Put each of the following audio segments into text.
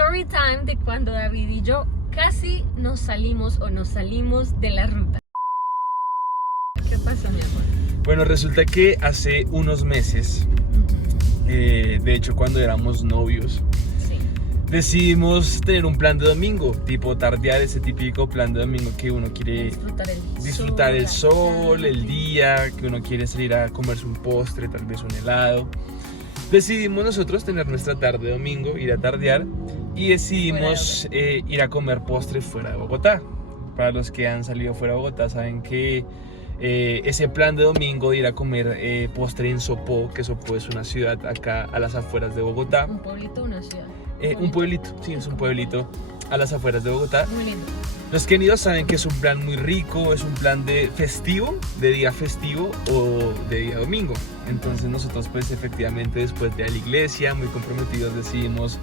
story time de cuando David y yo casi nos salimos de la ruta. ¿Qué pasó, mi amor? Bueno, resulta que hace unos meses, de hecho cuando éramos novios, Sí. decidimos tener un plan de domingo, tipo tardear, ese típico plan de domingo que uno quiere disfrutar el sol, el día, que uno quiere salir a comerse un postre, tal vez un helado. Decidimos nosotros tener nuestra tarde de domingo, ir a tardear, y decidimos ir a comer postre fuera de Bogotá. Para los que han salido fuera de Bogotá saben que ese plan de domingo de ir a comer postre en Sopó, que Sopó es una ciudad acá a las afueras de Bogotá. ¿Un pueblito o una ciudad? Un pueblito, sí, es un pueblito a las afueras de Bogotá. Muy lindo. Los que han ido saben que es un plan muy rico, es un plan de festivo, de día festivo o de día domingo. Entonces nosotros pues efectivamente después de ir a la iglesia, muy comprometidos, decidimos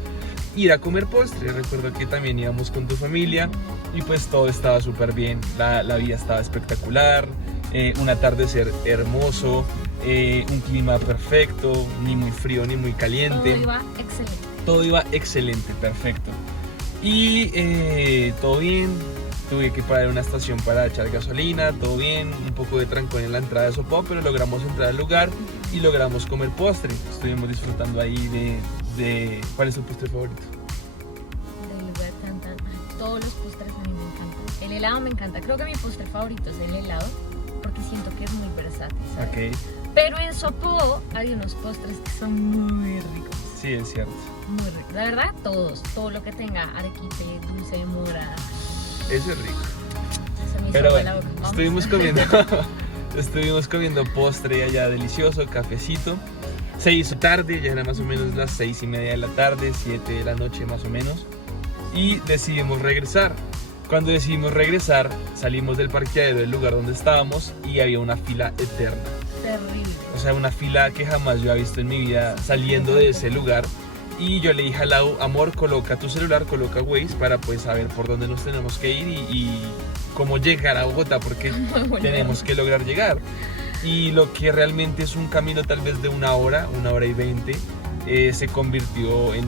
ir a comer postre. Recuerdo que también íbamos con tu familia y pues todo estaba súper bien, la vida estaba espectacular, un atardecer hermoso, un clima perfecto, ni muy frío ni muy caliente. Todo iba excelente. Todo iba excelente, perfecto. Y todo bien, tuve que parar en una estación para echar gasolina, todo bien, un poco de trancón en la entrada de Sopó, pero logramos entrar al lugar y logramos comer postre. Estuvimos disfrutando ahí de ¿cuál es tu postre favorito? Del lugar todos los postres a mí me encantan. El helado me encanta, creo que mi postre favorito es el helado, porque siento que es muy versátil, ¿sabes? Ok, Pero en Sopó hay unos postres que son muy ricos. sí, es cierto. Muy rico, la verdad, todo lo que tenga arequipe, dulce de mora, Eso es rico. se me hizo Pero agua la bueno, boca. Vamos. estuvimos comiendo postre allá delicioso, cafecito. Se hizo tarde, ya era más o menos las 6:30 de la tarde, 7 de la noche más o menos. Y decidimos regresar. Cuando decidimos regresar, salimos del parqueadero del lugar donde estábamos y había una fila eterna. Terrible. O sea, una fila que jamás yo había visto en mi vida saliendo de ese lugar. Y yo le dije a Lau, amor, coloca tu celular, coloca Waze para pues saber por dónde nos tenemos que ir y cómo llegar a Bogotá, porque tenemos que lograr llegar. Y lo que realmente es un camino tal vez de 1 hora, 1 hora y 20, se convirtió en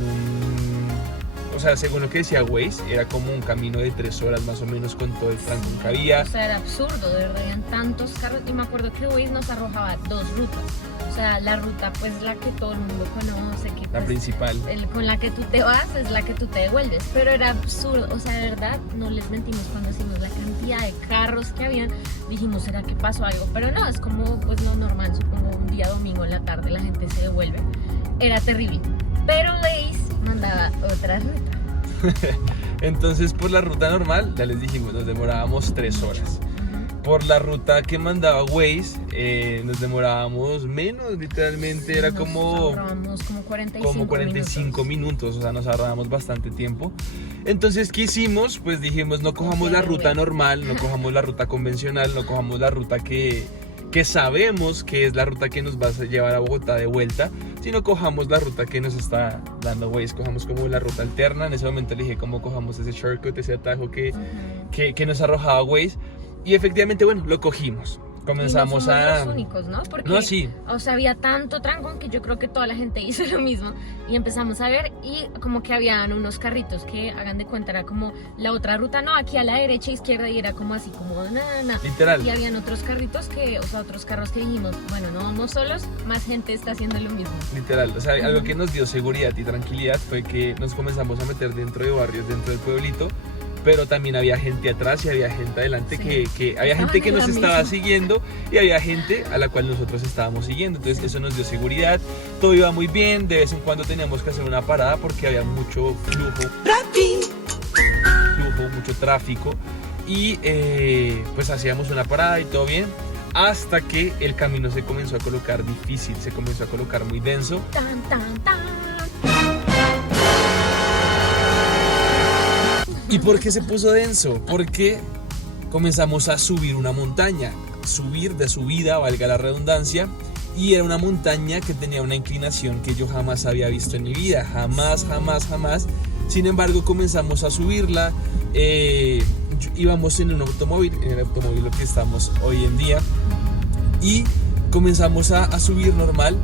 o sea, según lo que decía Waze, era como un camino de 3 horas más o menos con todo el trancón que había. O sea, era absurdo, de verdad, habían tantos carros. Y me acuerdo que Waze nos arrojaba 2 rutas. O sea, la ruta, pues, la que todo el mundo conoce, que, La pues, principal. con la que tú te vas es la que tú te devuelves. Pero era absurdo, o sea, de verdad, no les mentimos cuando decimos la cantidad de carros que habían. Dijimos, ¿será que pasó algo? Pero no, es como, pues, lo normal, supongo, un día domingo en la tarde la gente se devuelve. Era terrible. Pero Waze mandaba otra ruta. Entonces por la ruta normal, ya les dijimos, nos demorábamos 3 horas. Por la ruta que mandaba Waze, nos demorábamos menos, literalmente era Nos como ahorrábamos como 45 minutos, o sea, nos ahorrábamos bastante tiempo. Entonces, ¿qué hicimos? Pues dijimos, no cojamos la ruta normal, no cojamos la ruta convencional, no cojamos la ruta que sabemos que es la ruta que nos va a llevar a Bogotá de vuelta, sino cojamos la ruta que nos está dando Waze, cojamos como la ruta alterna. En ese momento le dije cómo cojamos ese shortcut, ese atajo que nos arrojaba Waze, y efectivamente, bueno, lo cogimos. Comenzamos y no somos a... los únicos, ¿no? Porque, No, sí. o sea, había tanto trancón que yo creo que toda la gente hizo lo mismo y empezamos a ver y como que habían unos carritos que, hagan de cuenta, era como la otra ruta, no, aquí a la derecha, izquierda, y era como así, como na. Literal. Y habían otros carritos que, o sea, otros carros que dijimos, bueno, no vamos solos, más gente está haciendo lo mismo. Literal, o sea, algo que nos dio seguridad y tranquilidad fue que nos comenzamos a meter dentro de barrios, dentro del pueblito, pero también había gente atrás y había gente adelante, sí, que había gente que nos estaba siguiendo y había gente a la cual nosotros estábamos siguiendo. Entonces eso nos dio seguridad, todo iba muy bien. De vez en cuando teníamos que hacer una parada porque había mucho flujo, mucho tráfico, y pues hacíamos una parada y todo bien, hasta que el camino se comenzó a colocar difícil, se comenzó a colocar muy denso. Tan, tan, tan. ¿Y por qué se puso denso? Porque comenzamos a subir una montaña, subir de subida, valga la redundancia, y era una montaña que tenía una inclinación que yo jamás había visto en mi vida, jamás. Sin embargo, comenzamos a subirla, íbamos en un automóvil, en el automóvil lo que estamos hoy en día, y comenzamos a subir normal.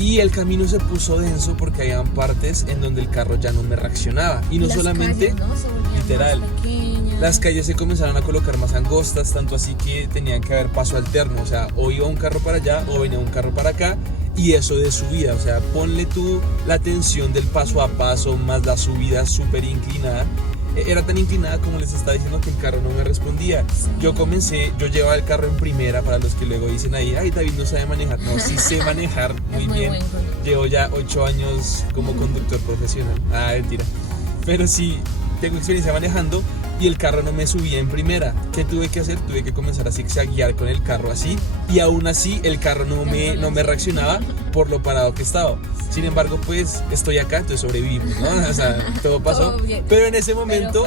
Y el camino se puso denso porque habían partes en donde el carro ya no me reaccionaba. Y no las solamente, calles, ¿no? Se volvían literal, más pequeñas. las calles se comenzaron a colocar más angostas, tanto así que tenían que haber paso alterno. O sea, o iba un carro para allá o venía un carro para acá. Y eso de subida, o sea, ponle tú la tensión del paso a paso más la subida súper inclinada. Era tan inclinada como les estaba diciendo que el carro no me respondía. Sí. Yo llevaba el carro en primera, para los que luego dicen ahí, ay, David no sabe manejar. No, sí sé manejar muy bien. Llevo ya 8 años como conductor profesional. Ah, mentira. Pero sí, tengo experiencia manejando y el carro no me subía en primera. ¿Qué tuve que hacer? Tuve que comenzar a zigzaguear con el carro así. Y aún así el carro no me reaccionaba por lo parado que estaba. Sin embargo, pues estoy acá, entonces sobrevivimos, ¿no? O sea, todo pasó. Pero en ese momento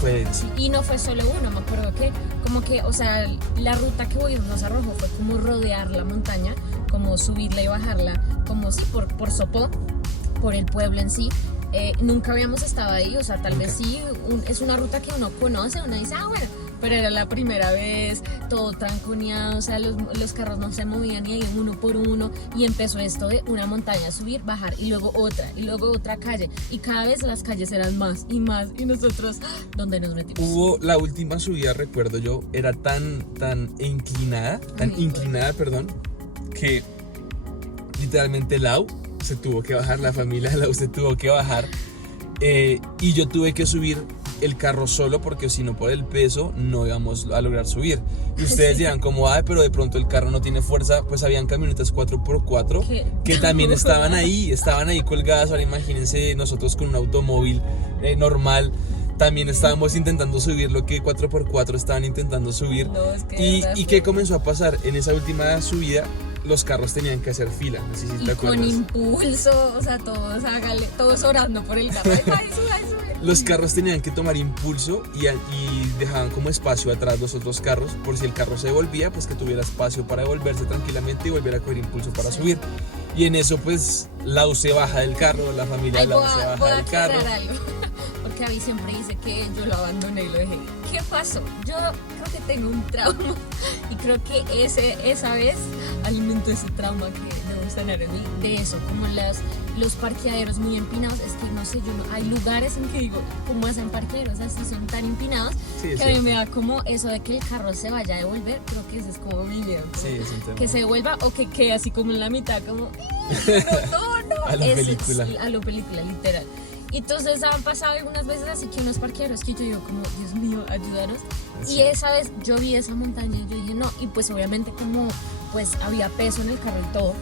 fue denso. Y no fue solo uno, me acuerdo que como que, o sea, la ruta que Boyos a Rojo fue como rodear la montaña, como subirla y bajarla, como sí, por Sopó, por el pueblo en sí. Nunca habíamos estado ahí, o sea, tal vez sí, es una ruta que uno conoce, uno dice, ah, bueno, pero era la primera vez, todo tranconeado, o sea, los carros no se movían ni ahí uno por uno, y empezó esto de una montaña, subir, bajar, y luego otra calle, y cada vez las calles eran más, y nosotros, ¿dónde nos metimos? Hubo la última subida, recuerdo yo, era tan inclinada, perdón, que literalmente Lau se tuvo que bajar, la familia de Lau se tuvo que bajar, y yo tuve que subir el carro solo porque si no por el peso no íbamos a lograr subir. Y ustedes dirán como, ay, pero de pronto el carro no tiene fuerza. Pues habían camionetas 4x4 que también estaban ahí colgadas. Ahora imagínense nosotros con un automóvil normal. También estábamos intentando subir lo que 4x4 estaban intentando subir. No, es que ¿Y qué comenzó a pasar? En esa última subida los carros tenían que hacer fila, no sé si te acuerdas. Con impulso, o sea, todos orando por el carro. Ay, sube. Los carros tenían que tomar impulso y dejaban como espacio atrás los otros carros, por si el carro se devolvía, pues que tuviera espacio para devolverse tranquilamente y volver a coger impulso para subir. Y en eso pues Lau se baja del carro, la familia de Lau se baja del carro. Algo. Porque a mí siempre dice que yo lo abandoné y lo dejé. ¿Qué pasó? Yo creo que tengo un trauma y creo que esa vez alimentó ese trauma que debo sanar en mí. De eso, como los parqueaderos muy empinados, es que no sé, hay lugares en que digo, ¿cómo hacen parqueaderos así son tan empinados? Sí, que a mí me da como eso de que el carro se vaya a devolver, creo que ese es como mi miedo. Sí, es un tema. Que se devuelva o que quede así como en la mitad, como no. A la película. A lo película, literal. Y entonces han pasado algunas veces así que unos parqueaderos que yo digo como, Dios mío, ayúdanos. Sí. Y esa vez yo vi esa montaña y yo dije no, y pues obviamente como pues había peso en el carro y todo,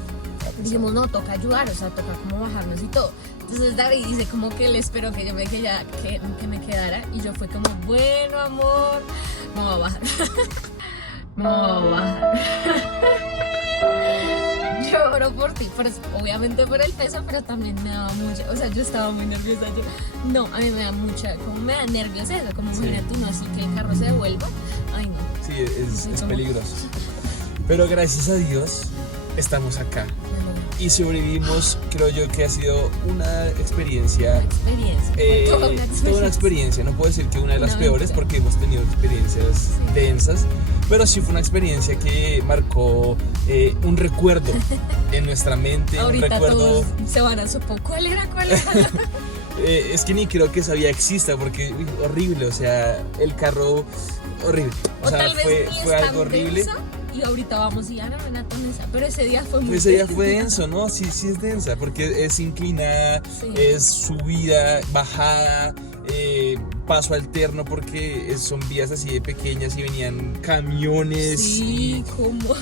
dijimos no, toca ayudar, o sea, toca como bajarnos y todo. Entonces David dice como que él esperó que yo que me quedara y yo fue como, bueno amor, me voy a bajar. Me voy a bajar. Lloro por ti, pues, obviamente por el peso, pero también me daba mucho, o sea, yo estaba muy nerviosa, a mí me da como me da nervios eso, como imagínate uno así que el carro se devuelva, ay no. Sí, es peligroso, pero gracias a Dios estamos acá y sobrevivimos. Creo yo que ha sido una experiencia. Toda una experiencia, no puedo decir que una de las peores porque hemos tenido experiencias densas, pero sí fue una experiencia que marcó un recuerdo en nuestra mente. Ahorita un recuerdo. Todos se van a Sopó. ¿Cuál era? Es que ni creo que esa vía exista porque horrible, o sea, el carro horrible. O sea, tal vez fue algo horrible. Densa, y ahorita vamos y ahora una tonesa, pero ese día fue muy Ese día fue denso, ¿no? Sí es densa porque es inclinada, es subida, bajada, paso alterno porque son vías así de pequeñas y venían camiones. Sí, como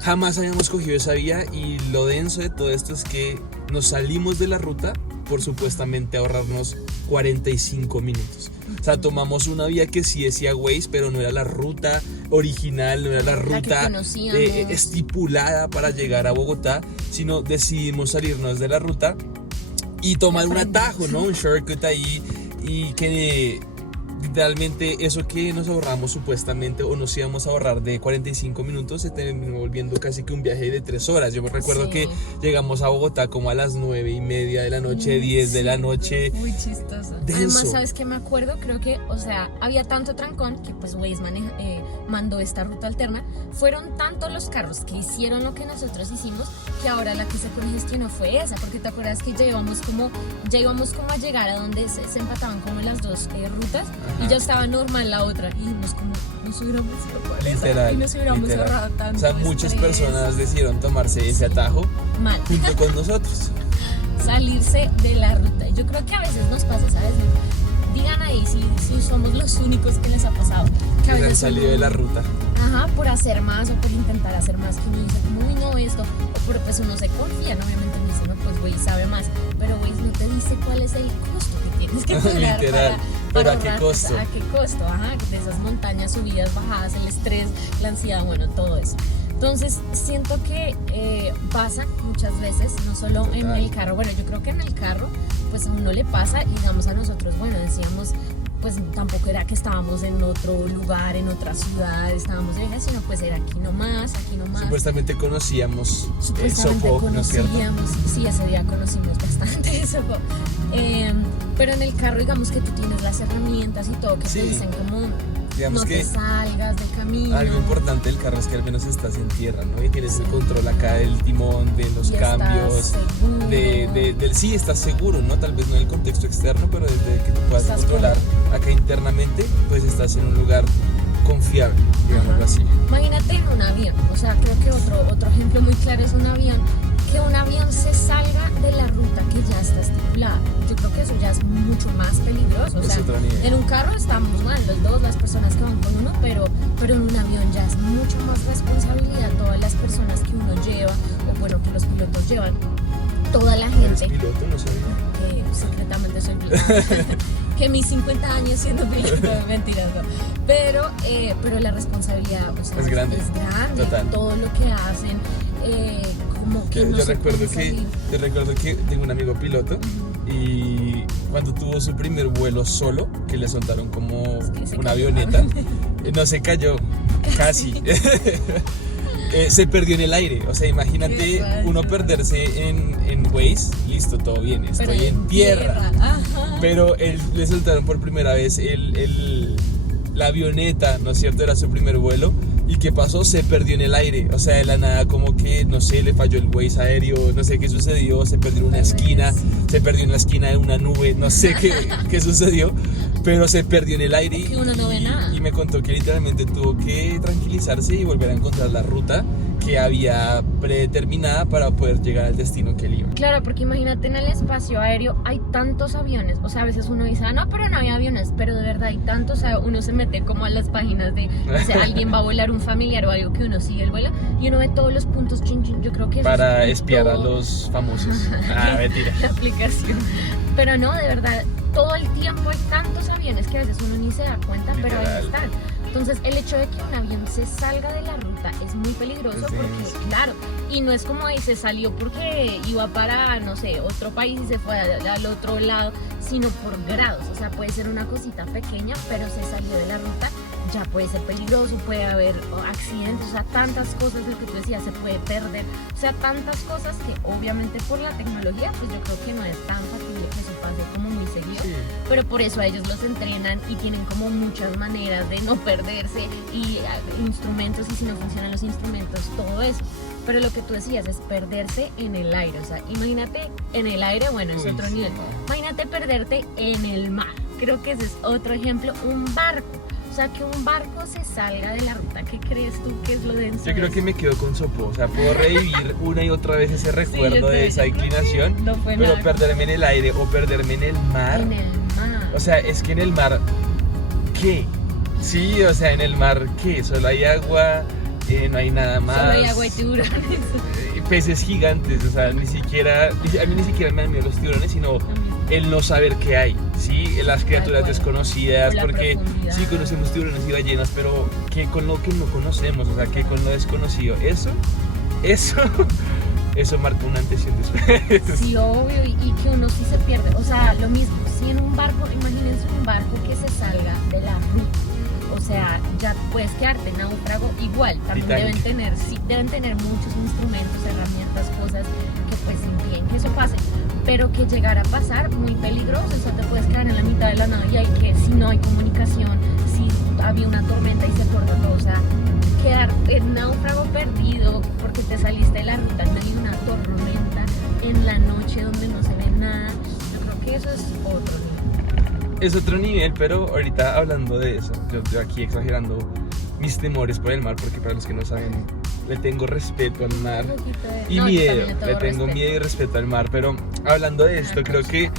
jamás habíamos cogido esa vía y lo denso de todo esto es que nos salimos de la ruta por supuestamente ahorrarnos 45 minutos. O sea, tomamos una vía que sí decía Waze, pero no era la ruta original, no era la ruta estipulada para llegar a Bogotá, sino decidimos salirnos de la ruta y tomar un atajo, ¿no? Un shortcut ahí y que literalmente eso que nos ahorramos supuestamente o nos íbamos a ahorrar de 45 minutos se terminó volviendo casi que un viaje de 3 horas. Yo me recuerdo que llegamos a Bogotá como a las 9:30 de la noche, 10 de la noche. Muy chistoso. Denso. Además, ¿sabes qué me acuerdo? Creo que, o sea, había tanto trancón que pues Waze mandó esta ruta alterna. Fueron tantos los carros que hicieron lo que nosotros hicimos que ahora la que se congestionó fue esa, porque te acuerdas que ya íbamos como a llegar a donde se empataban como las dos rutas. Ajá. Y ya estaba normal la otra y dijimos como nos hubiéramos ido por esa y nos hubiéramos ahorrado tanto. O sea, muchas personas decidieron tomarse ese atajo junto con nosotros. Salirse de la ruta. Yo creo que a veces nos pasa, ¿sabes? Digan ahí si somos los únicos que les ha pasado. Que a veces han salido de la ruta. Ajá, por hacer más o por intentar hacer más, que uno dice como, uy, no, esto, o por pues uno se confía, ¿no? Obviamente uno dice, no, pues güey, sabe más, pero güey, no te dice cuál es el costo que tienes que pagar. Literal, pero ¿a qué costo? ¿A qué costo? Ajá, de esas montañas, subidas, bajadas, el estrés, la ansiedad, bueno, todo eso. Entonces, siento que pasa muchas veces, no solo en el carro, bueno, yo creo que en el carro, pues a uno le pasa, y digamos a nosotros, bueno, decíamos, pues tampoco era que estábamos en otro lugar, en otra ciudad, estábamos de viaje, sino pues era aquí nomás. Supuestamente conocíamos Sopó, ¿no es cierto? Sí, ese día conocimos bastante Sopó. Pero en el carro, digamos que tú tienes las herramientas y todo, que te dicen como, digamos no te salgas del camino. Algo importante del carro es que al menos estás en tierra, ¿no? Y tienes el control acá del timón, de los cambios, sí, estás seguro, ¿no? Tal vez no en el contexto externo, pero desde que tú puedas controlar acá internamente, pues estás en un lugar confiable, digámoslo así. Imagínate en un avión, o sea, creo que otro ejemplo muy claro es un avión, que un avión se salga de la ruta que ya está estipulada. Yo creo que eso ya es mucho más peligroso. O sea, en un carro estamos mal, los dos, las personas que van con uno, pero en un avión ya es mucho más responsabilidad todas las personas que uno lleva, o bueno, que los pilotos llevan. Toda la gente. ¿Eres piloto? No sabía. Que secretamente soy piloto. Que mis 50 años siendo piloto, mentiras, no. Pero la responsabilidad, o sea, es grande. Total. Todo lo que hacen, como que no yo recuerdo que tengo un amigo piloto y cuando tuvo su primer vuelo solo, que le soltaron como una avioneta, no se cayó, casi. Se perdió en el aire, o sea, imagínate uno perderse en Waze, listo, todo bien, estoy en tierra. Pero él le soltaron por primera vez la avioneta, ¿no es cierto? Era su primer vuelo. ¿Y qué pasó? Se perdió en el aire, o sea, de la nada como que, no sé, le falló el Waze aéreo, no sé qué sucedió, se perdió en una esquina, se perdió en la esquina de una nube, no sé qué sucedió, pero se perdió en el aire y me contó que literalmente tuvo que tranquilizarse y volver a encontrar la ruta que había predeterminada para poder llegar al destino que él iba. Claro, porque imagínate, en el espacio aéreo hay tantos aviones, o sea, a veces uno dice, no, pero no había aviones, pero de verdad hay tantos, o sea, uno se mete como a las páginas de, o sea, alguien va a volar un familiar o algo que uno sigue el vuelo y uno ve todos los puntos, yo creo que para espiar a los famosos. Mentira. La aplicación. Pero no, de verdad, todo el tiempo hay tantos aviones que a veces uno ni se da cuenta, pero ahí están. Entonces, el hecho de que un avión se salga de la ruta es muy peligroso porque, claro, y no es como ahí se salió porque iba para, no sé, otro país y se fue al otro lado, sino por grados. O sea, puede ser una cosita pequeña, pero se salió de la ruta, ya puede ser peligroso, puede haber accidentes, o sea, tantas cosas, lo que tú decías, se puede perder. O sea, tantas cosas que obviamente por la tecnología, pues yo creo que no es tan factible que eso pase como muy seguido, pero por eso a ellos los entrenan y tienen como muchas maneras de no perderse y instrumentos, y si no funcionan los instrumentos, todo eso. Pero lo que tú decías es perderse en el aire, o sea, imagínate en el aire, bueno, es otro nivel. Imagínate perderte en el mar, creo que ese es otro ejemplo, un barco. O sea, que un barco se salga de la ruta. ¿Qué crees tú que es lo denso? Yo creo que me quedo con Sopó. O sea, puedo revivir una y otra vez ese recuerdo de esa inclinación. Pero perderme en el aire o perderme en el mar. En el mar. O sea, es que en el mar, ¿qué? Sí, o sea, en el mar, ¿qué? Solo hay agua, no hay nada más. Solo hay agua y tiburones. Peces gigantes, o sea, a mí ni siquiera me dan miedo los tiburones, sino el no saber qué hay, ¿sí? Las criaturas desconocidas, porque sí conocemos tiburones y ballenas, pero ¿qué con lo que no conocemos? O sea, ¿qué con lo desconocido? Eso marca un antes y un después. Sí, obvio, y que uno sí se pierde, o sea, lo mismo, si en un barco, imagínense un barco que se salga de sea, ya puedes quedarte náufrago igual. También deben tener muchos instrumentos, herramientas, cosas que pues impiden que eso pase. Pero que llegara a pasar, muy peligroso. O sea, te puedes quedar en la mitad de la nada y hay que, si no hay comunicación, si había una tormenta y se corta todo, o sea, quedar en náufrago perdido porque te saliste de la ruta en medio de una tormenta en la noche donde no se ve nada. Yo creo que eso es otro nivel. Es otro nivel, pero ahorita hablando de eso, yo aquí exagerando mis temores por el mar, porque para los que no saben, le tengo respeto al mar y miedo, le tengo miedo y respeto al mar, pero hablando de esto, creo que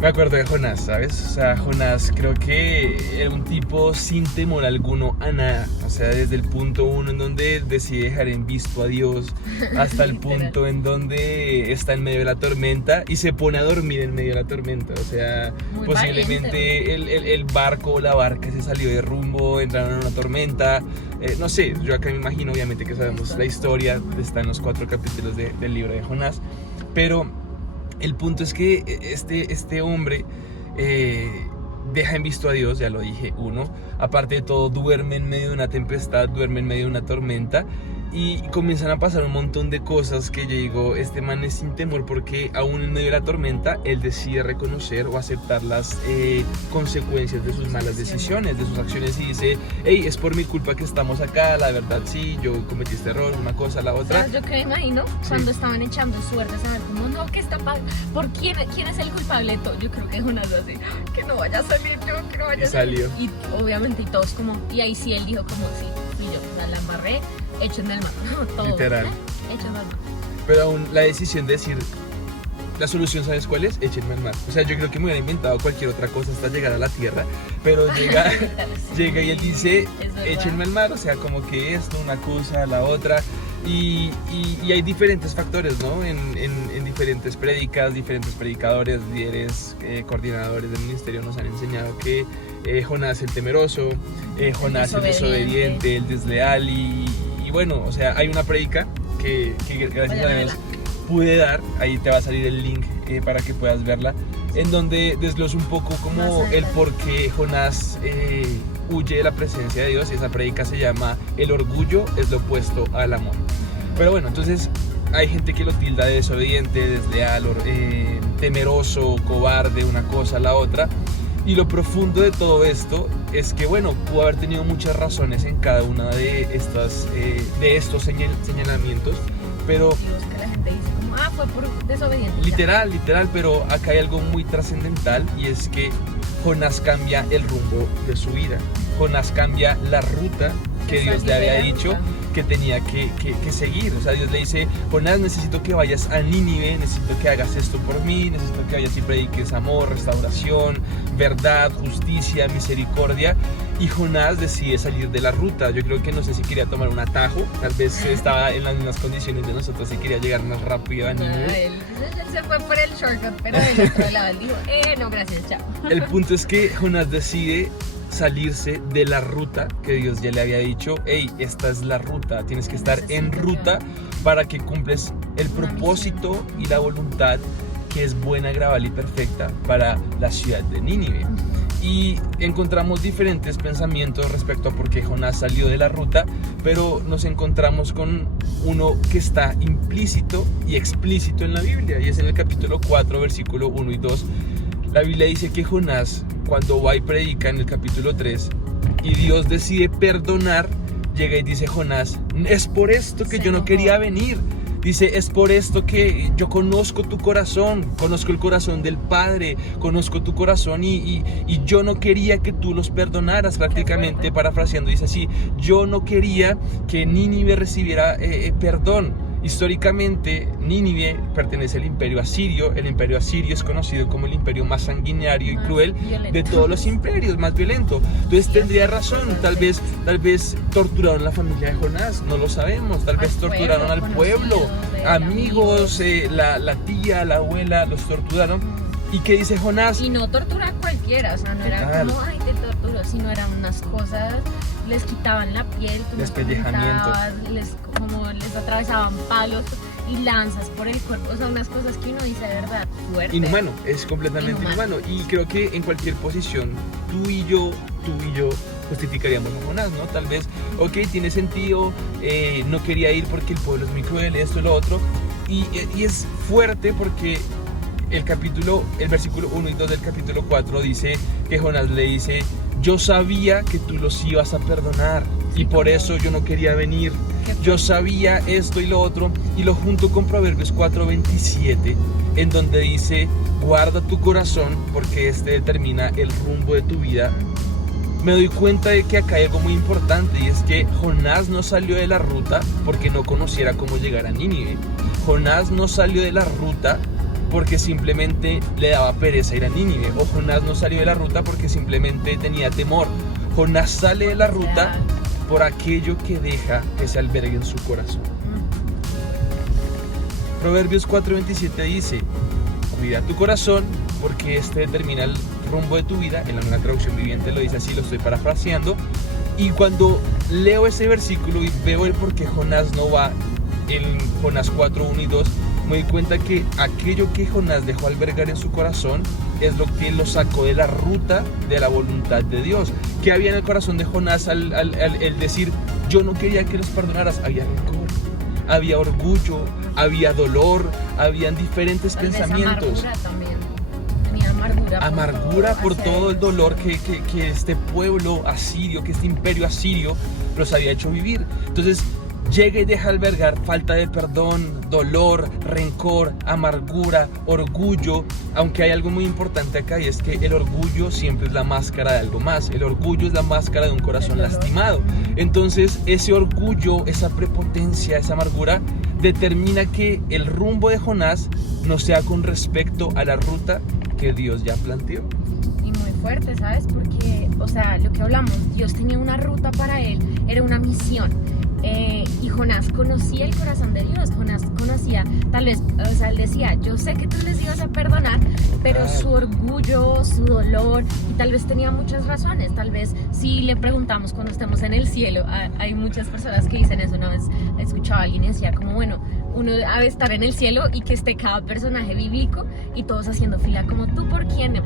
me acuerdo de Jonás, ¿sabes? O sea, Jonás creo que era un tipo sin temor alguno a nada. O sea, desde el punto uno en donde decide dejar en visto a Dios hasta el punto en donde está en medio de la tormenta y se pone a dormir en medio de la tormenta. O sea, muy posiblemente el barco o la barca se salió de rumbo, entraron en una tormenta. No sé, yo acá me imagino, obviamente que sabemos la historia, está en los 4 capítulos del libro de Jonás, pero el punto es que este hombre deja en visto a Dios, ya lo dije, uno. Aparte de todo, duerme en medio de una tempestad, duerme en medio de una tormenta. Y comienzan a pasar un montón de cosas que yo digo, este man es sin temor porque aún en medio de la tormenta, él decide reconocer o aceptar las consecuencias de sus malas decisiones, de sus acciones y dice, hey, es por mi culpa que estamos acá, la verdad sí, yo cometí este error, una cosa, la otra. ¿Sabes? Yo que me imagino cuando estaban echando suerte, saber como, no, ¿qué está pasando? ¿Por quién es el culpable de todo? Yo creo que es una así, que no vaya a salir yo, que no vaya a salir. Salió. Y obviamente y todos como, y ahí sí él dijo como, sí, fui yo, o sea, la embarré. Échenme el mar, todo. Literal. Échenme al mar. Pero aún la decisión de decir, la solución, ¿sabes cuál es? Échenme al mar. O sea, yo creo que me hubiera inventado cualquier otra cosa hasta llegar a la tierra, pero llega y él dice, échenme al mar. O sea, como que esto, una cosa, la otra. Y hay diferentes factores, ¿no? En diferentes prédicas, diferentes predicadores, líderes, coordinadores del ministerio nos han enseñado que Jonás el temeroso, Jonás el desobediente, el desleal y bueno, o sea, hay una prédica que gracias a Dios pude dar, ahí te va a salir el link para que puedas verla, en donde desgloso un poco como el por qué Jonás huye de la presencia de Dios. Esa prédica se llama El orgullo es lo opuesto al amor. Pero bueno, entonces hay gente que lo tilda de desobediente, desleal, temeroso, cobarde, una cosa, la otra. Y lo profundo de todo esto es que, bueno, pudo haber tenido muchas razones en cada una de estos señalamientos, pero que la gente dice como, fue por desobediente. Literal, pero acá hay algo muy trascendental y es que Jonás cambia el rumbo de su vida. Jonás cambia la ruta que Dios le había dicho que tenía que seguir. O sea, Dios le dice, Jonás, necesito que vayas a Nínive, necesito que hagas esto por mí, necesito que vayas y prediques amor, restauración, verdad, justicia, misericordia. Y Jonás decide salir de la ruta. Yo creo que no sé si quería tomar un atajo, tal vez estaba en las mismas condiciones de nosotros y quería llegar más rápido a Nínive. Él se fue por el shortcut, pero del otro lado él dijo, no, gracias, chao. El punto es que Jonás decide salirse de la ruta que Dios ya le había dicho, hey, esta es la ruta, tienes que estar en ruta para que cumples el propósito y la voluntad que es buena, agradable y perfecta para la ciudad de Nínive. Y encontramos diferentes pensamientos respecto a por qué Jonás salió de la ruta, pero nos encontramos con uno que está implícito y explícito en la Biblia, y es en el capítulo 4, versículo 1 y 2. La Biblia dice que Jonás, cuando va y predica en el capítulo 3 y Dios decide perdonar, llega y dice Jonás, es por esto que yo no quería venir. Dice, es por esto que yo conozco tu corazón, conozco el corazón del Padre, conozco tu corazón y yo no quería que tú los perdonaras. Prácticamente parafraseando dice así, yo no quería que Nínive recibiera perdón. Históricamente, Nínive pertenece al imperio asirio. El imperio asirio es conocido como el imperio más sanguinario y cruel de todos los imperios, más violento. Entonces tendría razón, tal vez torturaron a la familia de Jonás, no lo sabemos. Tal vez torturaron al pueblo, amigos, la tía, la abuela, los torturaron. ¿Y qué dice Jonás? Y no tortura a cualquiera, o sea, no era como, ay, te torturo, sino eran unas cosas, les quitaban la piel, despellejamientos, les atravesaban palos, y lanzas por el cuerpo, o sea, unas cosas que uno dice de verdad fuerte. Inhumano, es completamente inhumano. Y creo que en cualquier posición, tú y yo justificaríamos a Jonás, ¿no? Tal vez, ok, tiene sentido, no quería ir porque el pueblo es muy cruel, esto y lo otro. Y es fuerte porque el versículo 1 y 2 del capítulo 4 dice que Jonás le dice: yo sabía que tú los ibas a perdonar y por eso yo no quería venir. Yo sabía esto y lo otro, y lo junto con Proverbios 4:27, en donde dice: guarda tu corazón porque este determina el rumbo de tu vida. Me doy cuenta de que acá hay algo muy importante, y es que Jonás no salió de la ruta porque no conociera cómo llegar a Nínive. Jonás no salió de la ruta porque simplemente le daba pereza ir a Nínive, o Jonás no salió de la ruta porque simplemente tenía temor. Jonás sale de la ruta por aquello que deja que se albergue en su corazón. Proverbios 4:27 dice: cuida tu corazón porque este determina el rumbo de tu vida. En la Nueva Traducción Viviente lo dice así, lo estoy parafraseando. Y cuando leo ese versículo y veo el por qué Jonás no va en Jonás 4:1 y 2, me doy cuenta que aquello que Jonás dejó albergar en su corazón es lo que lo sacó de la ruta de la voluntad de Dios. ¿Qué había en el corazón de Jonás al decir: yo no quería que los perdonaras? Había rencor, había orgullo, había dolor, habían diferentes pensamientos. Amargura también. Tenía amargura por todo el dolor que este pueblo asirio, que este imperio asirio los había hecho vivir. Entonces llega y deja albergar falta de perdón, dolor, rencor, amargura, orgullo. Aunque hay algo muy importante acá, y es que el orgullo siempre es la máscara de algo más. El orgullo es la máscara de un corazón lastimado. Entonces ese orgullo, esa prepotencia, esa amargura determina que el rumbo de Jonás no sea con respecto a la ruta que Dios ya planteó. Y muy fuerte, ¿sabes? Porque, o sea, lo que hablamos, Dios tenía una ruta para él, era una misión. Y Jonás conocía el corazón de Dios. Jonás conocía, tal vez, o sea, él decía: yo sé que tú les ibas a perdonar, pero su orgullo, su dolor, y tal vez tenía muchas razones. Tal vez si le preguntamos cuando estemos en el cielo, hay muchas personas que dicen eso. Una vez escuchaba a alguien y decía como: bueno, uno debe estar en el cielo y que esté cada personaje bíblico y todos haciendo fila, como tú, ¿por quién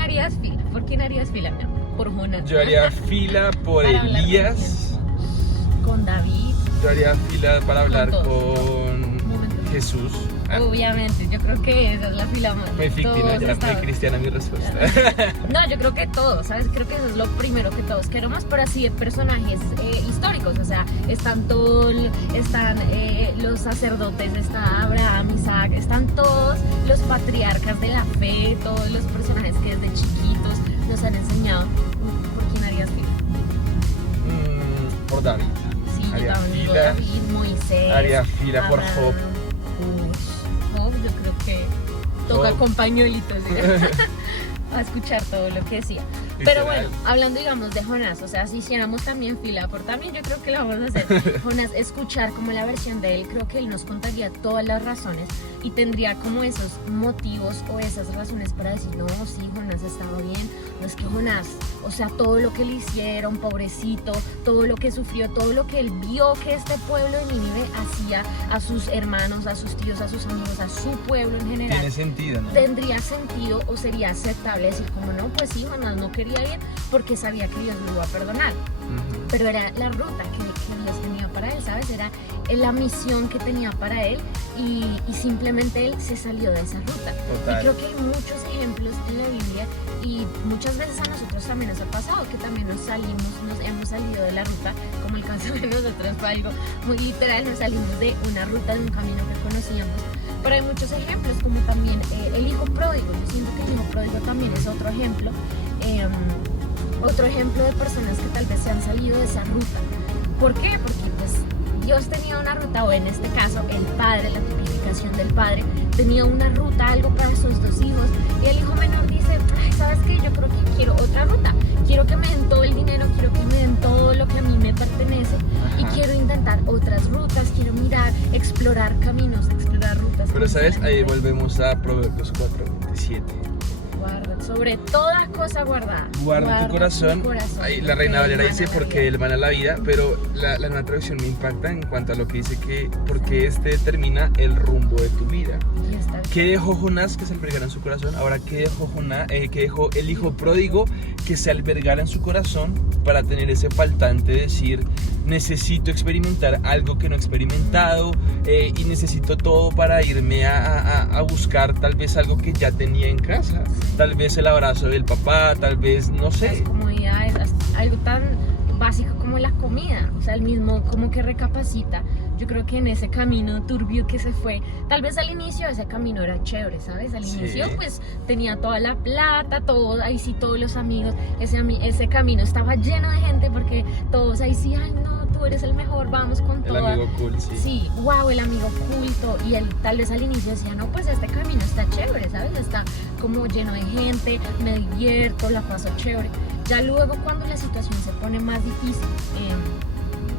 harías fila? ¿Por quién harías fila? No, por Jonás. Yo haría fila por Elías, con David. Yo haría fila para hablar con Jesús. Obviamente, yo creo que esa es la fila más. Muy fictina, ya muy cristiana mi respuesta. No, yo creo que todos, ¿sabes? Creo que eso es lo primero que todos queremos, pero así de personajes históricos. O sea, están todos, están los sacerdotes, está Abraham, Isaac, están todos los patriarcas de la fe, todos los personajes que desde chiquitos nos han enseñado. ¿Por quién harías fila? Por David. Sí, haría yo también digo fila, David, Moisés. Haría fila por Job. Job, yo creo que toca con pañuelitos a escuchar todo lo que decía. Pero bueno, hablando, digamos, de Jonás, o sea, si hiciéramos también fila por también, yo creo que lo vamos a hacer. Jonás, escuchar como la versión de él, creo que él nos contaría todas las razones y tendría como esos motivos o esas razones para decir: no, sí, Jonás estaba bien. No es que Jonás, o sea, todo lo que le hicieron, pobrecito, todo lo que sufrió, todo lo que él vio que este pueblo de Nínive hacía a sus hermanos, a sus tíos, a sus amigos, a su pueblo en general. Tiene sentido, ¿no? Tendría sentido o sería aceptable decir como: no, pues sí, Jonás no quería ir porque sabía que Dios lo iba a perdonar. Pero era la ruta que Dios tenía para él, ¿sabes? Era la misión que tenía para él y simplemente él se salió de esa ruta. Total. Y creo que hay muchos ejemplos en la Biblia y muchas veces a nosotros también nos ha pasado que también nos hemos salido de la ruta, como el caso de nosotros fue algo muy literal, nos salimos de una ruta, de un camino que conocíamos. Pero hay muchos ejemplos, como también el hijo pródigo. Yo siento que el hijo pródigo también es otro ejemplo de personas que tal vez se han salido de esa ruta. ¿Por qué? Porque pues Dios tenía una ruta, o en este caso el padre, la tipificación del padre, tenía una ruta, algo para sus dos hijos, y el hijo menor dice: ay, ¿sabes qué? Yo creo que quiero otra ruta, quiero que me den todo el dinero, quiero que me den todo lo que a mí me pertenece. Y quiero intentar otras rutas, quiero mirar, explorar caminos, explorar rutas. Pero sabes, ahí volvemos a Proverbios 4:27. Guarda sobre toda cosa guardada. Guarda tu corazón. Ay, la Reina Valera dice porque él mana la vida, pero la nueva traducción me impacta en cuanto a lo que dice que porque este determina el rumbo de tu vida. ¿Qué dejó Jonás que se albergara en su corazón? Ahora, ¿qué dejó el hijo pródigo que se albergara en su corazón para tener ese faltante de decir, necesito experimentar algo que no he experimentado y necesito todo para irme a buscar tal vez algo que ya tenía en casa? Tal vez el abrazo del papá, tal vez, no sé. Es como ya es algo tan básico como la comida, o sea, el mismo como que recapacita. Yo creo que en ese camino turbio que se fue, tal vez al inicio ese camino era chévere, ¿sabes? Al inicio pues tenía toda la plata, todo, ahí sí todos los amigos, ese camino estaba lleno de gente porque todos ahí sí, ay no, tú eres el mejor, vamos con todo. El amigo cool, sí. Sí, wow, el amigo culto, y él tal vez al inicio decía, no, pues este camino está chévere, ¿sabes? Está como lleno de gente, me divierto, la paso chévere. Ya luego cuando la situación se pone más difícil,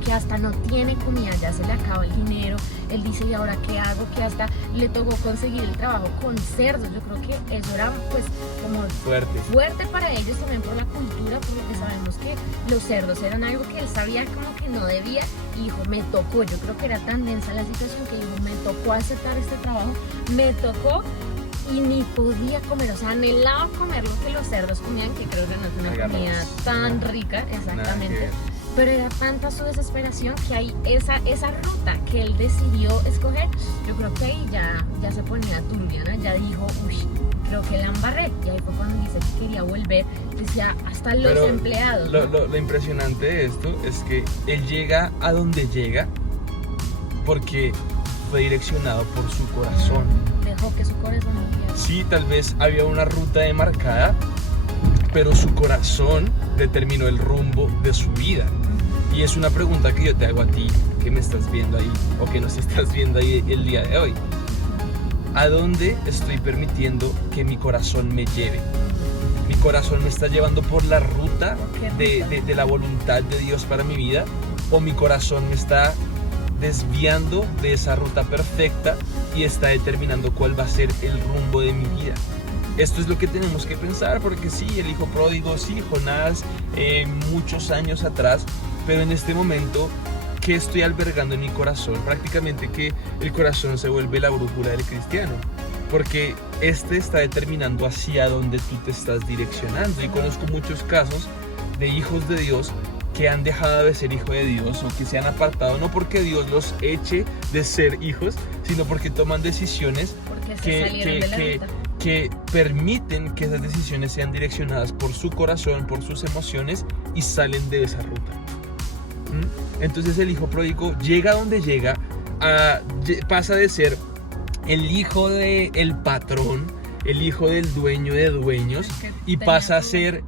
que hasta no tiene comida, ya se le acaba el dinero, él dice, ¿y ahora qué hago? Que hasta le tocó conseguir el trabajo con cerdos. Yo creo que eso era pues como fuerte para ellos también por la cultura, porque sabemos que los cerdos eran algo que él sabía como que no debía, y dijo, me tocó. Yo creo que era tan densa la situación que dijo, me tocó aceptar este trabajo, me tocó, y ni podía comer, o sea, anhelaba comer lo que los cerdos comían, que creo que no es una comida tan rica, exactamente. Pero era tanta su desesperación que hay esa ruta que él decidió escoger. Yo creo que ahí ya se ponía turbia, ¿no? Ya dijo, uy, creo que la embarré. Y ahí fue cuando dice que quería volver. Decía, hasta los empleados. Lo impresionante de esto es que él llega a donde llega porque fue direccionado por su corazón. Dejó que su corazón lo guiara. Sí, tal vez había una ruta demarcada, pero su corazón determinó el rumbo de su vida. Y es una pregunta que yo te hago a ti, que me estás viendo ahí, o que nos estás viendo ahí el día de hoy. ¿A dónde estoy permitiendo que mi corazón me lleve? ¿Mi corazón me está llevando por la ruta de la voluntad de Dios para mi vida? ¿O mi corazón me está desviando de esa ruta perfecta y está determinando cuál va a ser el rumbo de mi vida? Esto es lo que tenemos que pensar, porque sí, el hijo pródigo, sí, Jonás, muchos años atrás, pero en este momento, ¿qué estoy albergando en mi corazón? Prácticamente que el corazón se vuelve la brújula del cristiano, porque este está determinando hacia dónde tú te estás direccionando. Y conozco muchos casos de hijos de Dios que han dejado de ser hijo de Dios o que se han apartado, no porque Dios los eche de ser hijos, sino porque toman decisiones que permiten que esas decisiones sean direccionadas por su corazón, por sus emociones, y salen de esa ruta. Entonces el hijo pródigo llega donde llega, pasa de ser el hijo del patrón, el hijo del dueño de dueños, y pasa a ser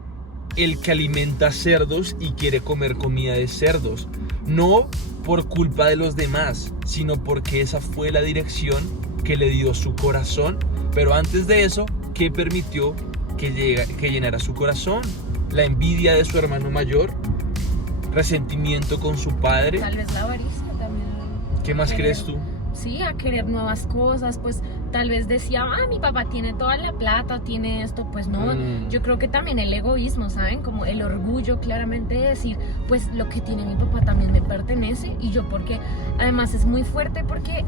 el que alimenta cerdos y quiere comer comida de cerdos. No por culpa de los demás, sino porque esa fue la dirección que le dio su corazón. Pero antes de eso, ¿qué permitió que llenara su corazón? La envidia de su hermano mayor, resentimiento con su padre. Tal vez la avaricia también. ¿Qué más crees tú? Sí, a querer nuevas cosas, pues tal vez decía, mi papá tiene toda la plata, tiene esto, pues no. Yo creo que también el egoísmo, ¿saben? Como el orgullo claramente de decir, pues lo que tiene mi papá también me pertenece, y yo porque, además es muy fuerte porque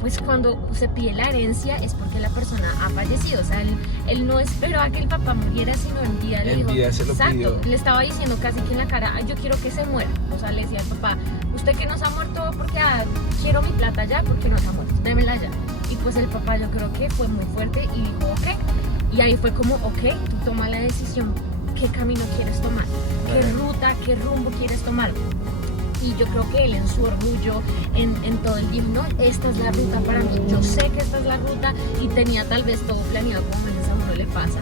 pues cuando se pide la herencia es porque la persona ha fallecido, o sea, él no esperó a que el papá muriera, sino en vida le dijo, se lo pidió. Le estaba diciendo casi que en la cara, yo quiero que se muera, o sea, le decía al papá, usted que no se ha muerto porque quiero mi plata ya, porque no se ha muerto, démela ya. Y pues el papá yo creo que fue muy fuerte y dijo, ok. Y ahí fue como, ok, tú toma la decisión, qué camino quieres tomar, qué ruta, qué rumbo quieres tomar. Y yo creo que él en su orgullo, en todo el tiempo, no, esta es la ruta para mí, yo sé que esta es la ruta, y tenía tal vez todo planeado, como a veces a uno le pasa,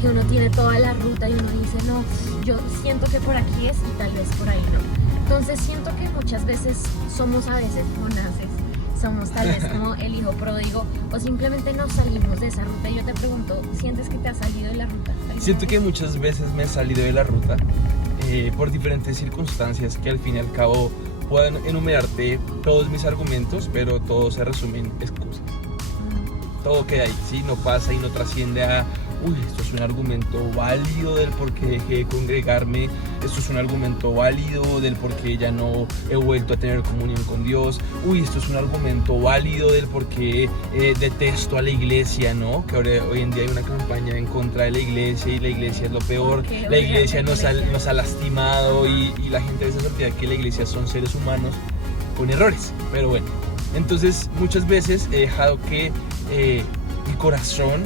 que uno tiene toda la ruta y uno dice, no, yo siento que por aquí es y tal vez por ahí no. Entonces siento que muchas veces somos a veces Jonases, somos tal vez como el hijo pródigo, o simplemente no salimos de esa ruta. Y yo te pregunto, ¿sientes que te has salido de la ruta? Siento que muchas veces me he salido de la ruta por diferentes circunstancias que al fin y al cabo puedo enumerarte todos mis argumentos, pero todo se resume en excusas. Todo queda ahí, ¿sí? No pasa y no trasciende a esto es un argumento válido del por qué dejé de congregarme, esto es un argumento válido del por qué ya no he vuelto a tener comunión con Dios, esto es un argumento válido del por qué detesto a la iglesia, ¿no? Que hoy en día hay una campaña en contra de la iglesia y la iglesia es lo peor, la iglesia nos ha lastimado y la gente a veces olvida que la iglesia son seres humanos con errores, pero bueno, entonces muchas veces he dejado que mi corazón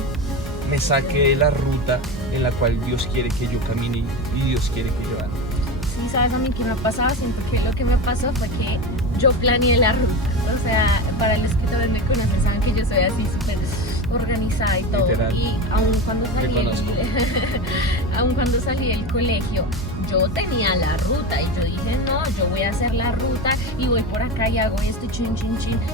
me saque de la ruta en la cual Dios quiere que yo camine y Dios quiere que yo ande. Sí, ¿sabes a mí qué me pasaba? Siento que lo que me pasó fue que yo planeé la ruta. O sea, para los que todavía me conocen saben que yo soy así súper organizada y todo. Literal. Y aun cuando salí del colegio, yo tenía la ruta y yo dije, no, yo voy a hacer la ruta y voy por acá y hago esto, chin.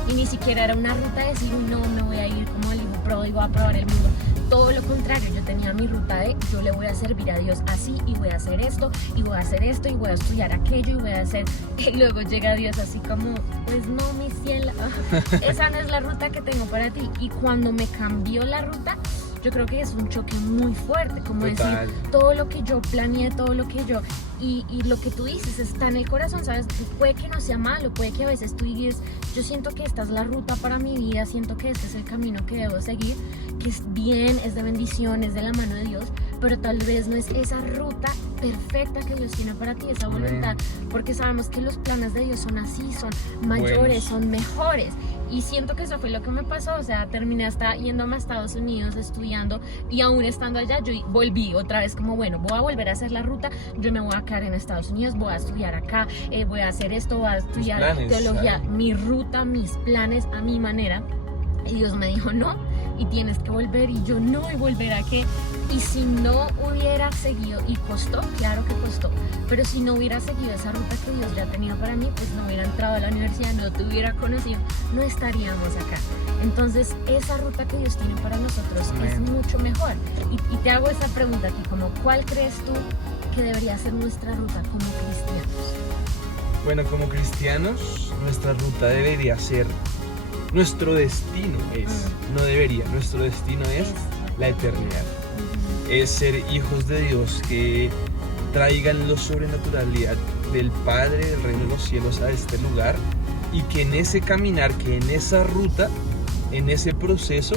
Y ni siquiera era una ruta de decir, no, me voy a ir como el hijo pro y voy a probar el mundo. Todo lo contrario, yo tenía mi ruta de yo le voy a servir a Dios así y voy a hacer esto y voy a hacer esto y voy a estudiar aquello y voy a hacer... Y luego llega Dios así como, pues no, mi cielo, esa no es la ruta que tengo para ti. Y cuando me cambió la ruta, yo creo que es un choque muy fuerte, como Total. decir, todo lo que yo planeé, todo lo que yo... Y lo que tú dices está en el corazón, ¿sabes? Puede que no sea malo, puede que a veces tú digas, yo siento que esta es la ruta para mi vida, siento que este es el camino que debo seguir, que es bien, es de bendición, es de la mano de Dios, pero tal vez no es esa ruta perfecta que Dios tiene para ti, esa voluntad, porque sabemos que los planes de Dios son así, son mayores, son mejores. Y siento que eso fue lo que me pasó, o sea, terminé hasta yéndome a Estados Unidos estudiando y aún estando allá yo volví otra vez como, bueno, voy a volver a hacer la ruta, yo me voy a quedar en Estados Unidos, voy a estudiar acá, voy a hacer esto, voy a estudiar teología, mi ruta, mis planes a mi manera. Y Dios me dijo, no, y tienes que volver, y yo no, y volver a qué. Y si no hubiera seguido, y costó, claro que costó, pero si no hubiera seguido esa ruta que Dios ya tenía para mí, pues no hubiera entrado a la universidad, no te hubiera conocido, no estaríamos acá. Entonces esa ruta que Dios tiene para nosotros es mucho mejor. Y te hago esa pregunta aquí, como, ¿cuál crees tú que debería ser nuestra ruta como cristianos? Bueno, como cristianos, nuestra ruta debería ser, nuestro destino es, no debería, nuestro destino es la eternidad. Es ser hijos de Dios que traigan la sobrenaturalidad del Padre del reino de los cielos a este lugar, y que en ese caminar, que en esa ruta, en ese proceso,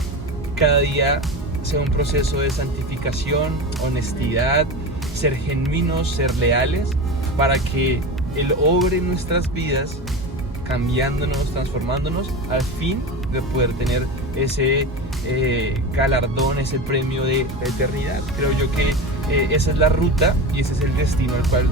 cada día sea un proceso de santificación, honestidad, ser genuinos, ser leales, para que Él obre en nuestras vidas, cambiándonos, transformándonos, al fin de poder tener ese galardón, ese premio de eternidad. Creo yo que esa es la ruta y ese es el destino al cual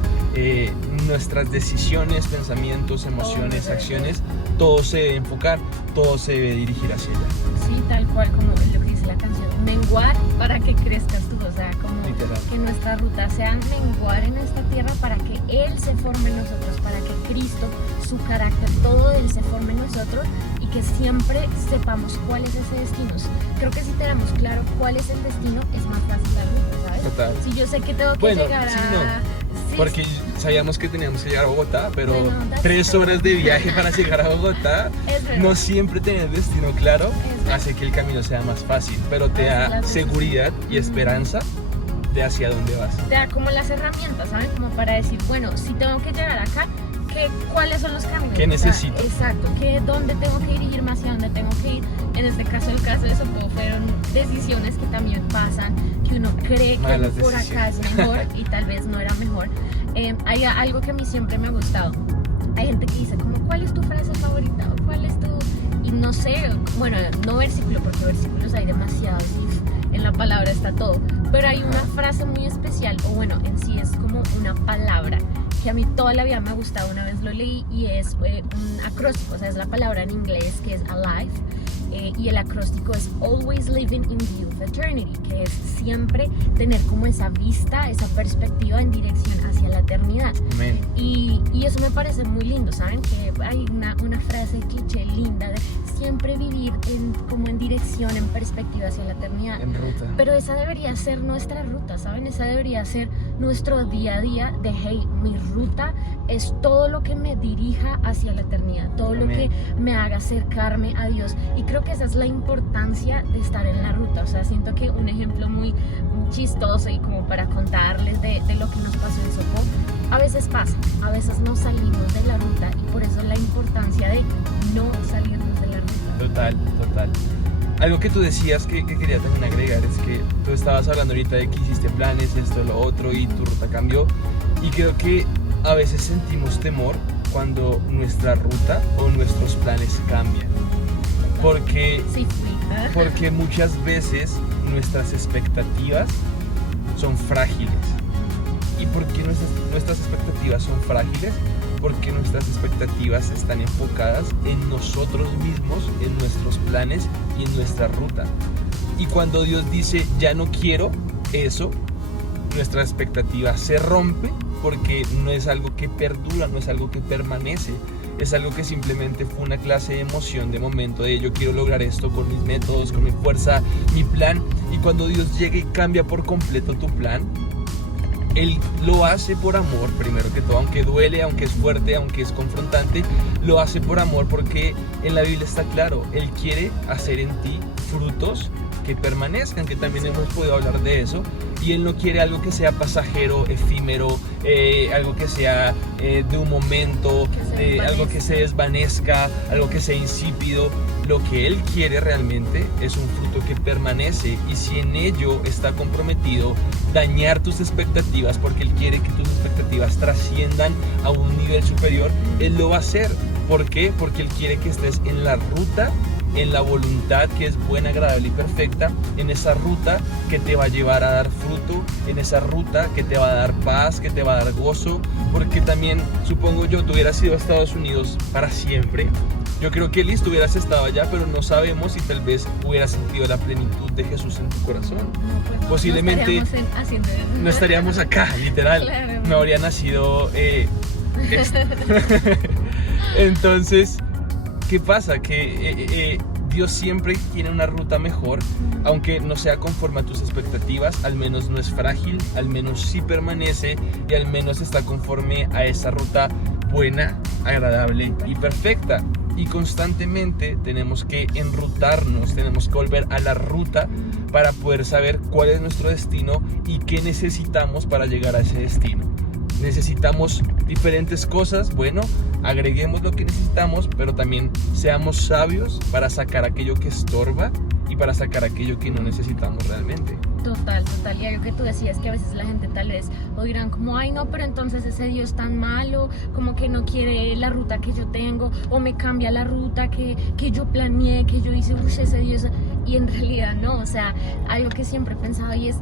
nuestras decisiones, pensamientos, emociones, acciones, todo se debe enfocar, todo se debe dirigir hacia allá. Sí, tal cual como lo que dice la canción, menguar para que crezcas tú, o sea, como literal, que nuestra ruta sea menguar en esta tierra para que Él se forme en nosotros, para que Cristo, su carácter, todo Él se forme en nosotros, y que siempre sepamos cuál es ese destino. Creo que si tenemos claro cuál es el destino, es más fácil la ruta, ¿sabes? Total. Si yo sé que tengo que llegar a... Sí, porque sabíamos que teníamos que llegar a Bogotá, pero 3 horas de viaje para llegar a Bogotá, no siempre tener destino claro hace que el camino sea más fácil, pero te da seguridad y esperanza de hacia dónde vas. Te da como las herramientas, ¿saben? Como para decir, bueno, si tengo que llegar acá, ¿cuáles son los caminos? ¿Qué necesito? Exacto, ¿dónde tengo que dirigirme, hacia dónde tengo que ir? En este caso, el caso de Sopo, fueron decisiones que también pasan, que uno cree que por acá es mejor y tal vez no era mejor. Hay algo que a mí siempre me ha gustado. Hay gente que dice, como, ¿cuál es tu frase favorita? ¿O cuál es tu...? Y no sé, bueno, no versículo, porque versículos hay demasiados y en la palabra está todo. Pero hay una frase muy especial, o bueno, en sí es como una palabra que a mí toda la vida me ha gustado. Una vez lo leí y es un acróstico, o sea, es la palabra en inglés que es alive, y el acróstico es always living in view of eternity, que es siempre tener como esa vista, esa perspectiva en dirección hacia la eternidad. Amén. Y eso me parece muy lindo, ¿saben? Que hay una frase cliché linda de siempre vivir como en dirección, en perspectiva hacia la eternidad. En ruta. Pero esa debería ser nuestra ruta, ¿saben? Esa debería ser nuestro día a día de, hey, mi ruta es todo lo que me dirija hacia la eternidad, todo lo que me haga acercarme a Dios. Y creo que esa es la importancia de estar en la ruta. O sea, siento que un ejemplo muy chistoso y como para contarles de lo que nos pasó en Sopó, a veces pasa, a veces no salimos de la ruta y por eso la importancia de no salirnos de la ruta. Total. Algo que tú decías que quería también agregar es que tú estabas hablando ahorita de que hiciste planes, esto, lo otro y tu ruta cambió, y creo que a veces sentimos temor cuando nuestra ruta o nuestros planes cambian, porque muchas veces nuestras expectativas son frágiles. ¿Y por qué nuestras expectativas son frágiles? Porque nuestras expectativas están enfocadas en nosotros mismos, en nuestros planes y en nuestra ruta. Y cuando Dios dice, ya no quiero eso, nuestra expectativa se rompe, porque no es algo que perdura, no es algo que permanece. Es algo que simplemente fue una clase de emoción, de momento, de yo quiero lograr esto con mis métodos, con mi fuerza, mi plan. Y cuando Dios llega y cambia por completo tu plan, Él lo hace por amor, primero que todo, aunque duele, aunque es fuerte, aunque es confrontante, lo hace por amor, porque en la Biblia está claro, Él quiere hacer en ti frutos que permanezcan, que también hemos podido hablar de eso, y Él no quiere algo que sea pasajero, efímero, algo que sea de un momento, algo que se desvanezca, algo que sea insípido. Lo que Él quiere realmente es un fruto que permanece, y si en ello está comprometido dañar tus expectativas, porque Él quiere que tus expectativas trasciendan a un nivel superior, Él lo va a hacer. ¿Por qué? Porque Él quiere que estés en la ruta, en la voluntad que es buena, agradable y perfecta, en esa ruta que te va a llevar a dar fruto, en esa ruta que te va a dar paz, que te va a dar gozo. Porque también, supongo yo, tú hubieras ido a Estados Unidos para siempre. Yo creo que listo, hubieras estado allá, pero no sabemos si tal vez hubieras sentido la plenitud de Jesús en tu corazón. No, pues, posiblemente no estaríamos acá, literal. Claro. No habría nacido esto. Entonces, ¿qué pasa? Que Dios siempre tiene una ruta mejor, aunque no sea conforme a tus expectativas. Al menos no es frágil, al menos sí permanece, y al menos está conforme a esa ruta buena, agradable y perfecta. Y constantemente tenemos que enrutarnos, tenemos que volver a la ruta para poder saber cuál es nuestro destino y qué necesitamos para llegar a ese destino. Necesitamos diferentes cosas, bueno, agreguemos lo que necesitamos, pero también seamos sabios para sacar aquello que estorba y para sacar aquello que no necesitamos realmente. Total. Y algo que tú decías, que a veces la gente tal vez o dirán como, ay no, pero entonces ese Dios tan malo, como que no quiere la ruta que yo tengo, o me cambia la ruta que yo planeé, que yo hice, ese Dios. Y en realidad no, o sea, algo que siempre he pensado y es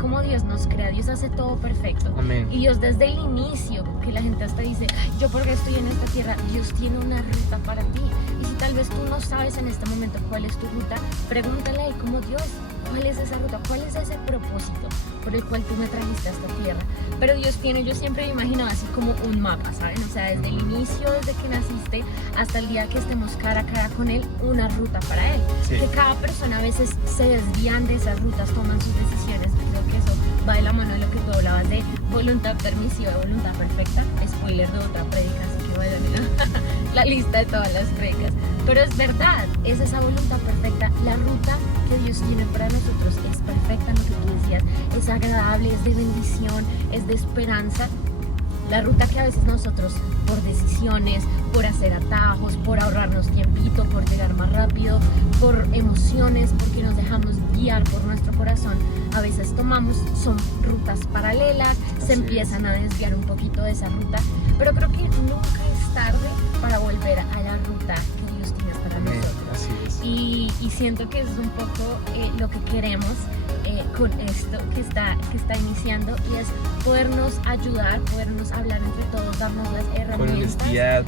como Dios nos crea. Dios hace todo perfecto. Amén. Y Dios desde el inicio, que la gente hasta dice, yo porque estoy en esta tierra, Dios tiene una ruta para ti. Y si tal vez tú no sabes en este momento cuál es tu ruta, pregúntale a Él como Dios, ¿cuál es esa ruta? ¿Cuál es ese propósito por el cual tú me trajiste a esta tierra? Pero Dios tiene, yo siempre me imagino así como un mapa, ¿saben? O sea, desde el inicio, desde que naciste hasta el día que estemos cara a cara con Él, una ruta para Él. Sí. Que cada persona a veces se desvían de esas rutas, toman sus decisiones. Creo que eso va de la mano de lo que tú hablabas de voluntad permisiva, voluntad perfecta. Spoiler de otra prédica, así que vayan a la lista de todas las prédicas. Pero es verdad, es esa voluntad perfecta. La ruta que Dios tiene para nosotros es perfecta, lo que tú decías, es agradable, es de bendición, es de esperanza. La ruta que a veces nosotros, por decisiones, por hacer atajos, por ahorrarnos tiempito, por llegar más rápido, por emociones, porque nos dejamos guiar por nuestro corazón, a veces tomamos, son rutas paralelas, se empiezan a desviar un poquito de esa ruta, pero creo que nunca es tarde para volver a la ruta que Dios tiene para nosotros. Así es. Y siento que es un poco lo que queremos con esto que está iniciando, y es podernos ayudar, podernos hablar entre todos, darnos las herramientas. Con honestidad.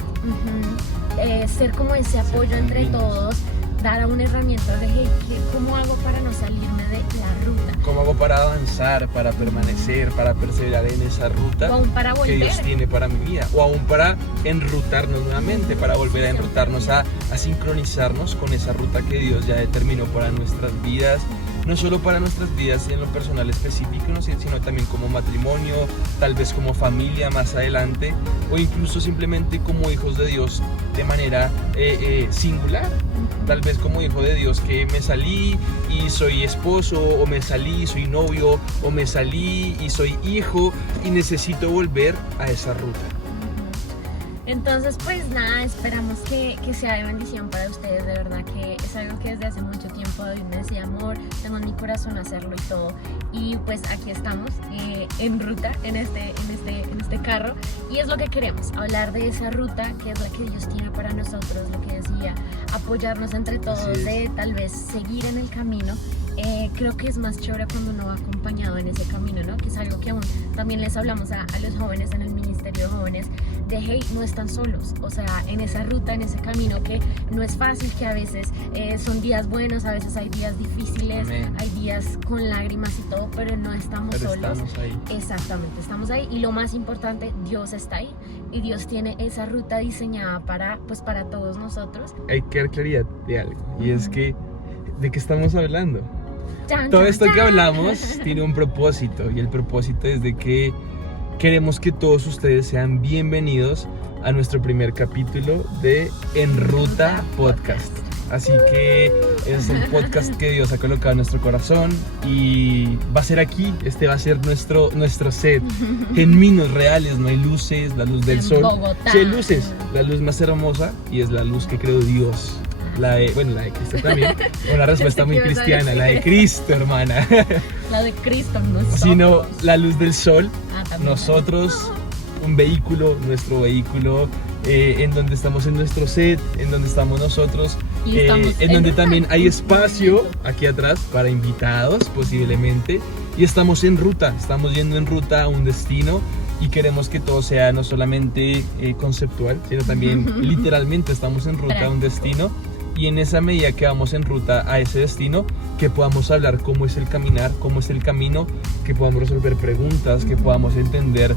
Ser como ese apoyo entre todos, dar aún herramientas de hey, ¿cómo hago para no salirme de la ruta? ¿Cómo hago para avanzar, para permanecer, para perseverar en esa ruta o aún para que volver. Dios tiene para mi vida? O aún para enrutarnos nuevamente, para volver a enrutarnos, a sincronizarnos con esa ruta que Dios ya determinó para nuestras vidas. no solo para nuestras vidas en lo personal específico, sino también como matrimonio, tal vez como familia más adelante, o incluso simplemente como hijos de Dios de manera singular. Tal vez como hijo de Dios que me salí y soy esposo, o me salí y soy novio, o me salí y soy hijo y necesito volver a esa ruta. Entonces, pues nada, esperamos que sea de bendición para ustedes. De verdad que es algo que desde hace mucho tiempo David me decía, amor, tengo en mi corazón hacerlo y todo. Y pues aquí estamos en ruta, en este carro. Y es lo que queremos, hablar de esa ruta que es la que Dios tiene para nosotros, lo que decía, apoyarnos entre todos, de tal vez seguir en el camino. Creo que es más chévere cuando uno va acompañado en ese camino, ¿no? Que es algo que aún también les hablamos a los jóvenes en el Ministerio de Jóvenes, de hey, no están solos, o sea, en esa ruta, en ese camino que no es fácil, que a veces son días buenos, a veces hay días difíciles, Amén. Hay días con lágrimas y todo, pero no estamos solos. Estamos ahí. Exactamente, estamos ahí, y lo más importante, Dios está ahí, y Dios tiene esa ruta diseñada para todos nosotros. Hay que dar claridad de algo, y es que, ¿de qué estamos hablando? ¡Chan, Todo chan, esto que chan! hablamos tiene un propósito, y el propósito es de que queremos que todos ustedes sean bienvenidos a nuestro primer capítulo de En Ruta Podcast. Así que es un podcast que Dios ha colocado en nuestro corazón y va a ser aquí, este va a ser nuestro set. Genuinos, reales, no hay luces, la luz del En sol. Bogotá. Sí hay luces, la luz más hermosa y es la luz que creó Dios. La de Cristo también. Una respuesta muy ¿Qué ibas a cristiana, la de decir? Cristo, hermana. La de Cristo, nosotros. Sino la luz del sol. También. Nosotros, un vehículo, nuestro vehículo, en donde estamos en nuestro set, en donde estamos nosotros, Y estamos en donde ruta. también hay espacio aquí atrás para invitados posiblemente, y estamos en ruta, estamos yendo en ruta a un destino y queremos que todo sea no solamente conceptual, sino también literalmente estamos en ruta a un destino. Y en esa medida que vamos en ruta a ese destino, que podamos hablar cómo es el caminar, cómo es el camino, que podamos resolver preguntas, que podamos entender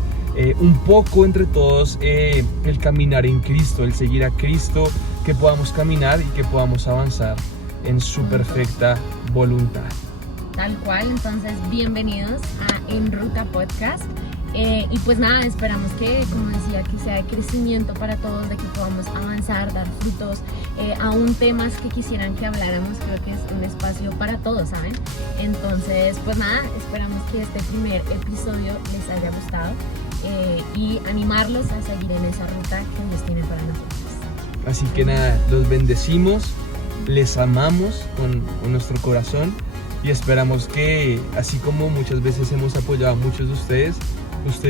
un poco entre todos el caminar en Cristo, el seguir a Cristo, que podamos caminar y que podamos avanzar en su perfecta voluntad. Tal cual, entonces bienvenidos a En Ruta Podcast. Y pues nada, esperamos que, como decía, que sea de crecimiento para todos, de que podamos avanzar, dar frutos, aún temas que quisieran que habláramos. Creo que es un espacio para todos, ¿saben? Entonces, pues nada, esperamos que este primer episodio les haya gustado y animarlos a seguir en esa ruta que Dios tiene para nosotros. Así que nada, los bendecimos, les amamos con nuestro corazón y esperamos que, así como muchas veces hemos apoyado a muchos de ustedes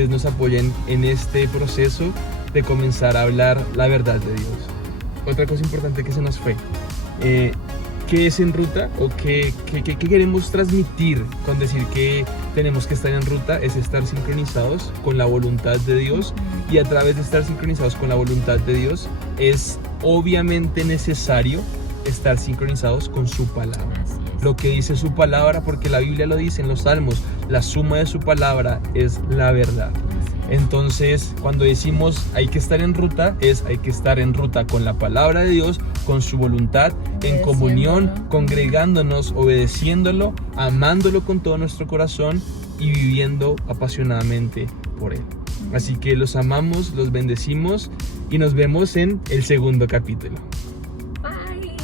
nos apoyen en este proceso de comenzar a hablar la verdad de Dios. Otra cosa importante que se nos fue, ¿qué es en ruta? ¿O qué queremos transmitir con decir que tenemos que estar en ruta? Es estar sincronizados con la voluntad de Dios, y a través de estar sincronizados con la voluntad de Dios es obviamente necesario estar sincronizados con su palabra. Lo que dice su palabra, porque la Biblia lo dice en los Salmos, la suma de su palabra es la verdad. Entonces, cuando decimos hay que estar en ruta, hay que estar en ruta con la palabra de Dios, con su voluntad, en comunión, congregándonos, obedeciéndolo, amándolo con todo nuestro corazón y viviendo apasionadamente por Él. Así que los amamos, los bendecimos y nos vemos en el segundo capítulo. Bye.